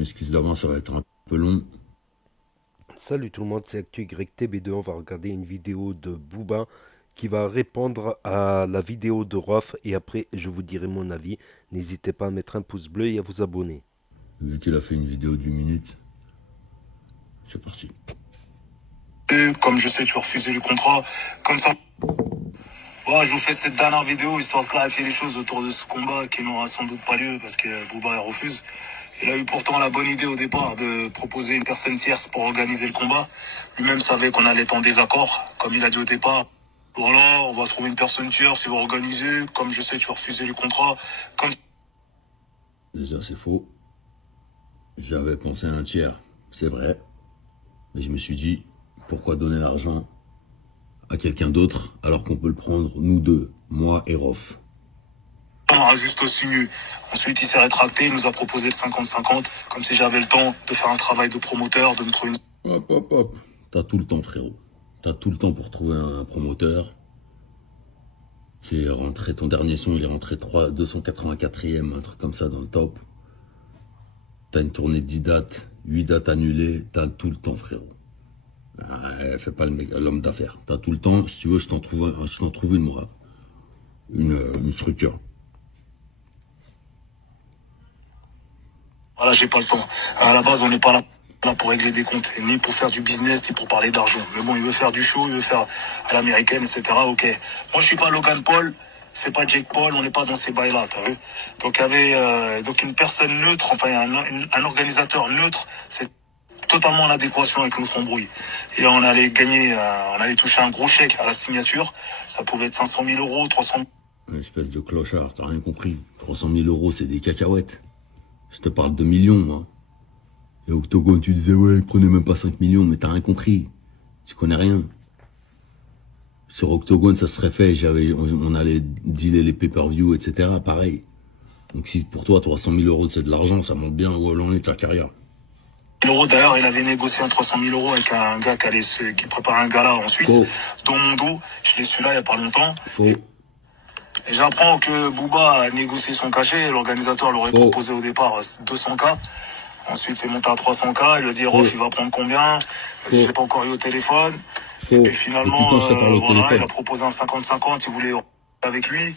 m'excuse d'avance, ça va être un peu long. Salut tout le monde, c'est ActuYTB2. On va regarder une vidéo de Booba qui va répondre à la vidéo de Rof et après je vous dirai mon avis. N'hésitez pas à mettre un pouce bleu et à vous abonner. Vu qu'il a fait une vidéo d'1 minute, c'est parti. Comme je sais, tu as refusé le contrat. Comme ça, ouais, je vous fais cette dernière vidéo histoire de clarifier les choses autour de ce combat qui n'aura sans doute pas lieu parce que Booba refuse. Il a eu pourtant la bonne idée au départ de proposer une personne tierce pour organiser le combat. Lui-même savait qu'on allait être en désaccord, comme il a dit au départ. Voilà, on va trouver une personne tierce, il va organiser. Comme je sais, tu as refusé le contrat. Comme... Déjà, c'est faux. J'avais pensé à un tiers, c'est vrai. Mais je me suis dit, pourquoi donner l'argent à quelqu'un d'autre alors qu'on peut le prendre nous deux, moi et Rof. On aura juste signé. Ensuite, il s'est rétracté, il nous a proposé le 50-50, comme si j'avais le temps de faire un travail de promoteur, de me trouver une... Hop, hop, hop. T'as tout le temps, frérot. T'as tout le temps pour trouver un promoteur. C'est rentré, ton dernier son, il est rentré 284e, un truc comme ça dans le top. T'as une tournée de 10 dates, 8 dates annulées, t'as tout le temps, frérot. Fais pas l'homme d'affaires. T'as tout le temps, si tu veux, je t'en trouve une, moi. Une structure. Voilà, j'ai pas le temps. À la base, on n'est pas là pour régler des comptes, ni pour faire du business, ni pour parler d'argent. Mais bon, il veut faire du show, il veut faire à l'américaine, etc. Ok. Moi, je suis pas Logan Paul, c'est pas Jake Paul, on n'est pas dans ces bails-là, t'as vu. Donc, il y avait donc une personne neutre, enfin, un organisateur neutre, c'est totalement en adéquation avec notre embrouille. Et là, on allait gagner, on allait toucher un gros chèque à la signature. Ça pouvait être 500 000 euros, 300 000. Une espèce de clochard, t'as rien compris. 300 000 euros, c'est des cacahuètes. Je te parle de millions, moi. Et Octogone, tu disais, ouais, prenez même pas 5 millions, mais t'as rien compris. Tu connais rien. Sur Octogone, ça serait fait, on allait dealer les pay-per-view, etc. Pareil. Donc si pour toi, 300 000 euros, c'est de l'argent, ça montre bien où en est ta carrière. D'ailleurs, il avait négocié un 300 000 euros avec un gars qui prépare un gala en Suisse, Faux. dans mon dos. Je l'ai su là il n'y a pas longtemps. Faux. Et j'apprends que Booba a négocié son cachet. L'organisateur l'aurait proposé au départ 200K. Ensuite, c'est monté à 300K. Il lui a dit, Rof, il va prendre combien? Je l'ai pas encore eu au téléphone. Et puis finalement, voilà, il a proposé un 50-50. Il voulait avec lui.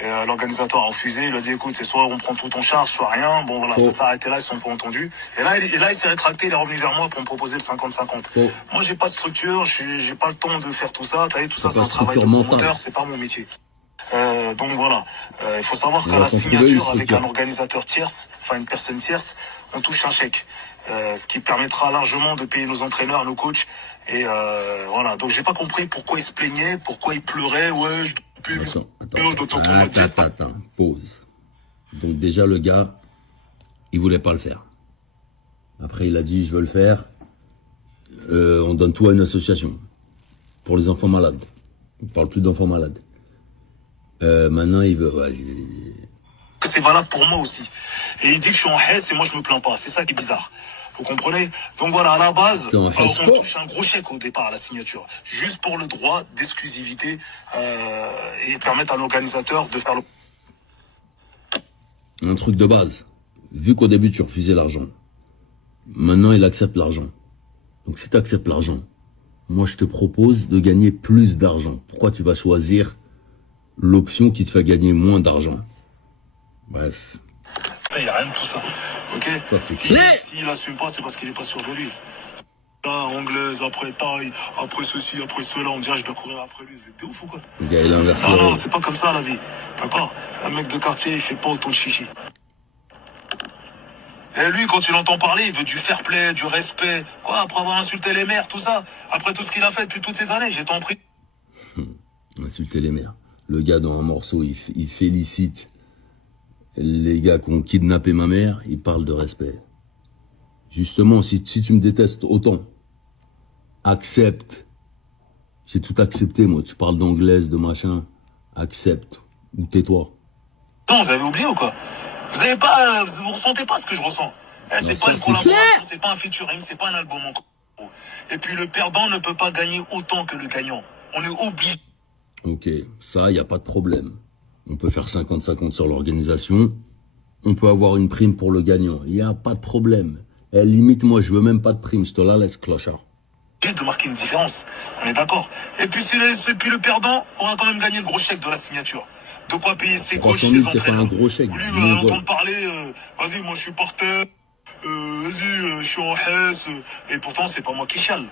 Et l'organisateur a refusé. Il a dit, écoute, c'est soit on prend tout en charge, soit rien. Bon, voilà, ça s'est arrêté là, ils se sont pas entendus. Et là, il s'est rétracté, il est revenu vers moi pour me proposer le 50-50. Moi, j'ai pas de structure, j'ai pas le temps de faire tout ça. T'as vu, tout ça, c'est un travail de promoteur, c'est pas mon métier. Donc voilà, il faut savoir qu'à la signature avec un organisateur tierce, enfin une personne tierce, on touche un chèque, ce qui permettra largement de payer nos entraîneurs, nos coachs, et voilà. Donc j'ai pas compris pourquoi il se plaignait, pourquoi il pleurait, ouais, Attends, pause. Donc déjà le gars, il voulait pas le faire. Après il a dit je veux le faire. On donne tout à une association pour les enfants malades. On parle plus d'enfants malades. Maintenant il veut. Ouais, c'est valable pour moi aussi. Et il dit que je suis en Hesse et moi je me plains pas. C'est ça qui est bizarre. Vous comprenez? Donc voilà, à la base, on touche un gros chèque au départ à la signature, juste pour le droit d'exclusivité et permettre à l'organisateur de faire le... Un truc de base. Vu qu'au début tu refusais l'argent, maintenant il accepte l'argent. Donc si tu acceptes l'argent, moi je te propose de gagner plus d'argent. Pourquoi tu vas choisir l'option qui te fait gagner moins d'argent? Bref. Il n'y a rien de tout ça. Ok. S'il n'assume pas, c'est parce qu'il n'est pas sûr de lui. Là, anglaise, après taille, après ceci, après cela, on dirait que je dois courir après lui. C'est ouf ou quoi? Non, c'est pas comme ça la vie. D'accord? Un mec de quartier, il fait pas autant de chichi. Et lui, quand il entend parler, il veut du fair play, du respect. Quoi, après avoir insulté les mères, tout ça. Après tout ce qu'il a fait depuis toutes ces années, j'ai tant pris. Insulter les mères. Le gars dans un morceau, il félicite les gars qui ont kidnappé ma mère, il parle de respect. Justement, si tu me détestes autant, accepte. J'ai tout accepté, moi. Tu parles d'anglaise, de machin. Accepte. Ou tais-toi. Non, vous avez oublié ou quoi? Vous ressentez pas ce que je ressens. C'est pas une collaboration, c'est pas un featuring, c'est pas un album encore. Et puis le perdant ne peut pas gagner autant que le gagnant. On est obligé. Ok, ça, il n'y a pas de problème. On peut faire 50-50 sur l'organisation. on peut avoir une prime pour le gagnant. Il n'y a pas de problème. Eh, limite, moi, je veux même pas de prime. Je te la laisse, clochard. De marquer une différence, on est d'accord. Et puis, le perdant aura quand même gagné le gros chèque de la signature. De quoi payer ses coachs, 300 ses 000, c'est pas un entraîneurs. gros chèque. Au lieu Nous, on veut. d'entendre parler, vas-y, moi je suis porteur, vas-y, je suis en Hesse, et pourtant c'est pas moi qui chiale.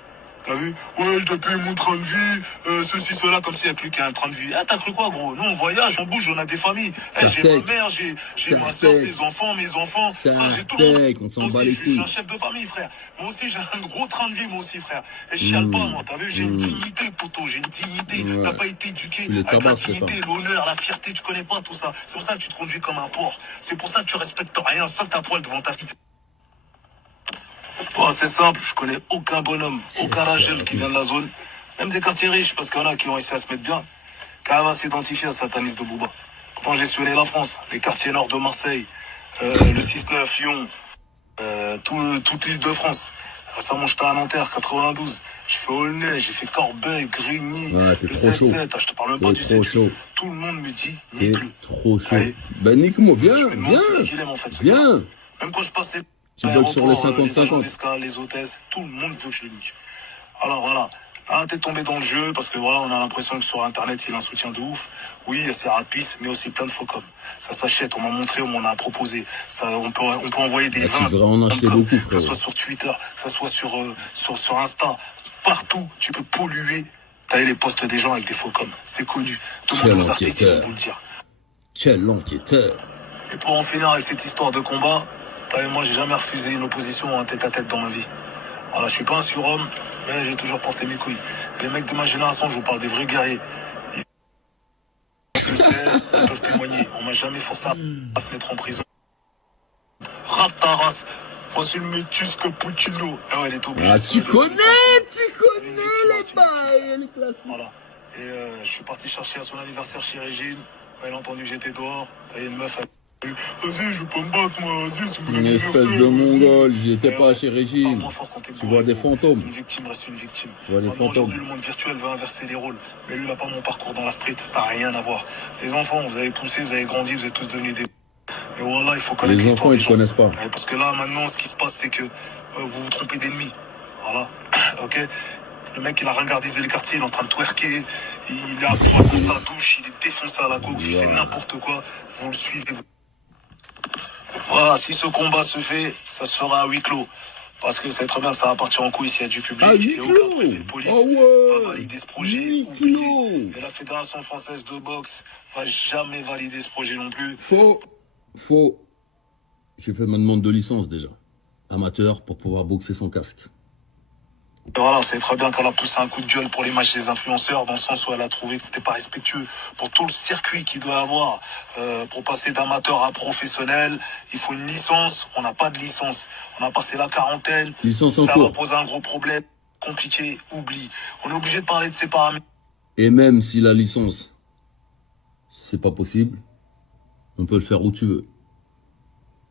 T'as vu? Ouais, je dois payer mon train de vie, ceci, cela, comme s'il y a que lui qui a un train de vie. Ah, t'as cru quoi, gros? Nous, on voyage, on bouge, on a des familles. Eh, j'ai ma mère, j'ai ma soeur, ses enfants, mes enfants. Frère, j'ai tout le monde. On s'en Moi bat aussi, les je suis un couilles. chef de famille, frère. Moi aussi, j'ai un gros train de vie, moi aussi, frère. Et je chiale pas, moi, t'as vu? J'ai une dignité, poto, j'ai une dignité. T'as Ouais. pas été éduqué Tu les avec la tabasses, c'est ça. dignité, l'honneur, la fierté, tu connais pas tout ça. C'est pour ça que tu te conduis comme un porc. C'est pour ça que tu respectes rien. C'est pour ça que t'as poil devant ta fille. Bon, c'est simple, je connais aucun bonhomme, aucun Rachel qui vient de la zone, même des quartiers riches, parce qu'il y en a qui ont réussi à se mettre bien, qui arrivent à s'identifier à Sataniste de Booba. Pourtant, j'ai sillonné la France, les quartiers nord de Marseille, le 6-9, Lyon, toute l'île de France. Récemment, j'étais à Nanterre, 92. J'ai fait Aulnay, j'ai fait Corbeil, Grigny, Ouais, t'es le trop chaud. 7-7. Ah, je te parle même pas T'es du trop 7. chaud. Tout le monde me dit, T'es nique-le. trop chaud. Allez. Ben, nique-moi, Je viens, me demande viens, c'est qui qu'il aime en fait ce gars. viens. Même quand je passais Tu à bloques sur les l'aéroport, les agents 50-50. d'escale, les hôtesses, tout le monde veut que je le nique. Alors voilà, arrêtez de tomber dans le jeu parce que voilà, on a l'impression que sur internet il a un soutien de ouf. Oui, c'est rapide, mais aussi plein de faux comme. Ça s'achète, on m'a montré, on m'en a proposé. Ça, on peut envoyer des Bah, tu 20 devrais en acheter comme, beaucoup, que ce frérot. soit sur Twitter, que ce soit sur Insta, partout, tu peux polluer. T'as les posts des gens avec des faux comme. C'est connu. Demandez Quel aux artistes, ils vont enquêteur. vous le dire. Quel enquêteur. Et pour en finir avec cette histoire de combat, moi j'ai jamais refusé une opposition en tête-à-tête dans ma vie. Voilà, je suis pas un surhomme, mais j'ai toujours porté mes couilles. Les mecs de ma génération, je vous parle des vrais guerriers. Ils se savent, ils peuvent témoigner. On m'a jamais forcé à me mettre en prison. Rap ta race. Voici le métus Cappuccino. Ah ouais, il est obligé. Ah, c'est tu un des seuls connais victimes, les bails, les classiques. Voilà. Et je suis parti chercher à son anniversaire chez Régine. Elle a entendu que j'étais dehors. Il y a une meuf. Vas-y, je veux pas me battre, moi. Vas-y, c'est mon Une espèce anniversaire. de vas-y. mongol, j'étais Et pas ouais, chez parle Régine. moins fort quand t'es Tu bourré, vois des gros. fantômes. Une victime reste une victime. Tu vois des Maintenant, fantômes. aujourd'hui, le monde virtuel veut inverser les rôles. Mais lui, il n'a pas mon parcours dans la street. Ça n'a rien à voir. Les enfants, vous avez poussé, vous avez grandi, vous êtes tous devenus des... Et voilà, il faut connaître Les l'histoire enfants, des ils te gens. connaissent pas. Ouais, parce que là, maintenant, ce qui se passe, c'est que vous vous trompez d'ennemi. Voilà. Ok. Le mec, il a regardisé les quartiers, il est en train de twerker. Il est à poil dans sa douche, il est défoncé à la gauche, il fait n'importe quoi. Vous le suivez. Voilà, si ce combat se fait, ça sera à huis clos. Parce que c'est très bien que ça va partir en couille s'il y a du public. Ah, huis et aucun clos. préfet de police Ah ouais. va valider ce projet. Huis Oublié. clos. Et la Fédération française de boxe va jamais valider ce projet non plus. Faux. J'ai fait ma demande de licence déjà. Amateur pour pouvoir boxer sans casque. Et voilà, c'est très bien qu'elle a poussé un coup de gueule pour l'image des influenceurs, dans le sens où elle a trouvé que c'était pas respectueux pour tout le circuit qu'il doit avoir. Pour passer d'amateur à professionnel, il faut une licence. On n'a pas de licence. On a passé la quarantaine. Licence en Ça va cours. poser un gros problème. Compliqué, oublie. On est obligé de parler de ces paramètres. Et même si la licence, c'est pas possible, on peut le faire où tu veux.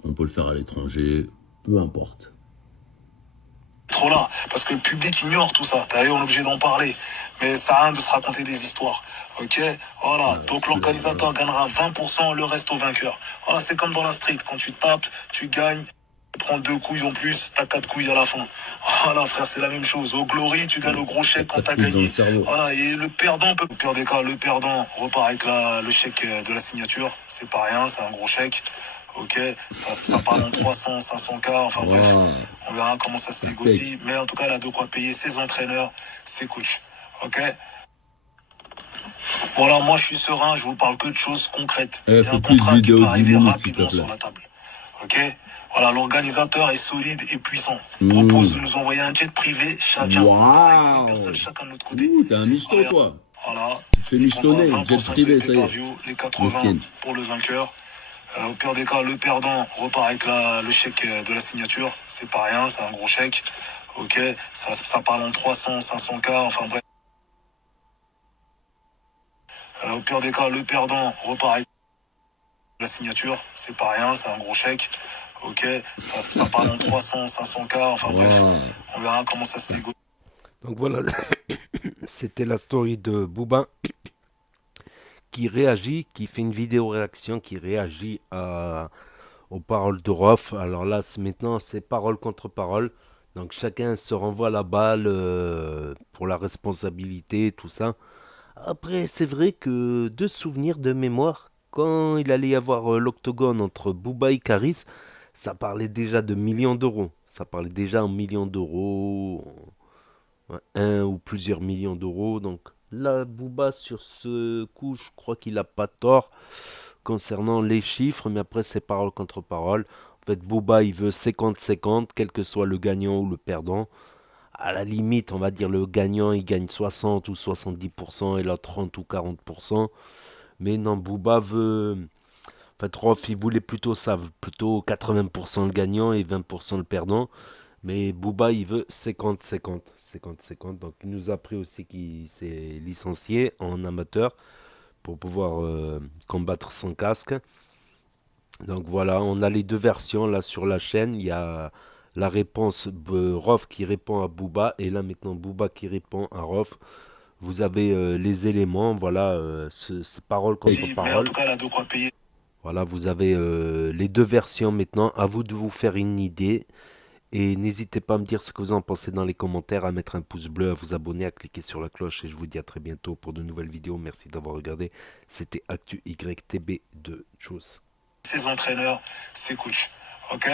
On peut le faire à l'étranger, peu importe. Trop là, parce que le public ignore tout ça. D'ailleurs, on est obligé d'en parler. Mais ça a rien de se raconter des histoires. Ok. Voilà. Donc l'organisateur gagnera 20%, le reste au vainqueur. Voilà, c'est comme dans la street. Quand tu tapes, tu gagnes. Tu prends 2 couilles en plus, t'as 4 couilles à la fin. Voilà, frère, c'est la même chose. Au Glory, tu gagnes le gros chèque quand t'as gagné. Voilà, et le perdant peut. Au pire des cas, le perdant repart avec le chèque de la signature. C'est pas rien, c'est un gros chèque. Ok, ça parle en 300, 500K, enfin bref, on verra comment ça se négocie. Mais en tout cas, elle a de quoi payer ses entraîneurs, ses coachs. Ok. Voilà, moi je suis serein, je vous parle que de choses concrètes. Il y a un contrat qui peut arriver rapidement sur la table. Ok. Voilà, l'organisateur est solide et puissant. Propose de nous envoyer un jet privé, chacun. Wow. Personne, chacun de notre côté. T'es un michto, toi. Voilà. Tu te fais michetonner, jet privé, ça y est. Les 80 pour le vainqueur. Au pire des cas, le perdant repart avec le chèque de la signature. C'est pas rien, c'est un gros chèque. Ok, ça parle en 300, 500K, enfin bref. Au pire des cas, le perdant repart avec la signature. C'est pas rien, c'est un gros chèque. Ok, ça parle en 300, 500K, enfin bref. On verra comment ça se négocie. Donc voilà, c'était la story de Booba qui réagit, qui fait une vidéo réaction, qui réagit aux paroles de Rof. Alors là, maintenant, c'est parole contre parole. Donc chacun se renvoie la balle pour la responsabilité, tout ça. Après, c'est vrai que de souvenirs de mémoire, quand il allait y avoir l'octogone entre Booba et Karis, ça parlait déjà de millions d'euros. Ça parlait déjà en millions d'euros, un ou plusieurs millions d'euros. Donc là, Booba, sur ce coup, je crois qu'il a pas tort concernant les chiffres, mais après, c'est parole contre parole. En fait, Booba, il veut 50-50, quel que soit le gagnant ou le perdant. À la limite, on va dire le gagnant, il gagne 60 ou 70% et l'autre 30 ou 40%. Mais non, Booba veut. En fait, Rof, il voulait plutôt ça, plutôt 80% le gagnant et 20% le perdant. Mais Booba, il veut 50-50. 50-50. Donc, il nous a appris aussi qu'il s'est licencié en amateur pour pouvoir combattre sans casque. Donc voilà, on a les deux versions là sur la chaîne. Il y a la réponse de Rof qui répond à Booba et là maintenant Booba qui répond à Rof. Vous avez les éléments, voilà, c'est parole contre Mais en parole. tout cas, elle a de quoi payer. Voilà, vous avez les deux versions maintenant. À vous de vous faire une idée. Et n'hésitez pas à me dire ce que vous en pensez dans les commentaires, à mettre un pouce bleu, à vous abonner, à cliquer sur la cloche. Et je vous dis à très bientôt pour de nouvelles vidéos. Merci d'avoir regardé. C'était Actu YTB de Tchuss. Ses entraîneurs, ses coachs. Ok?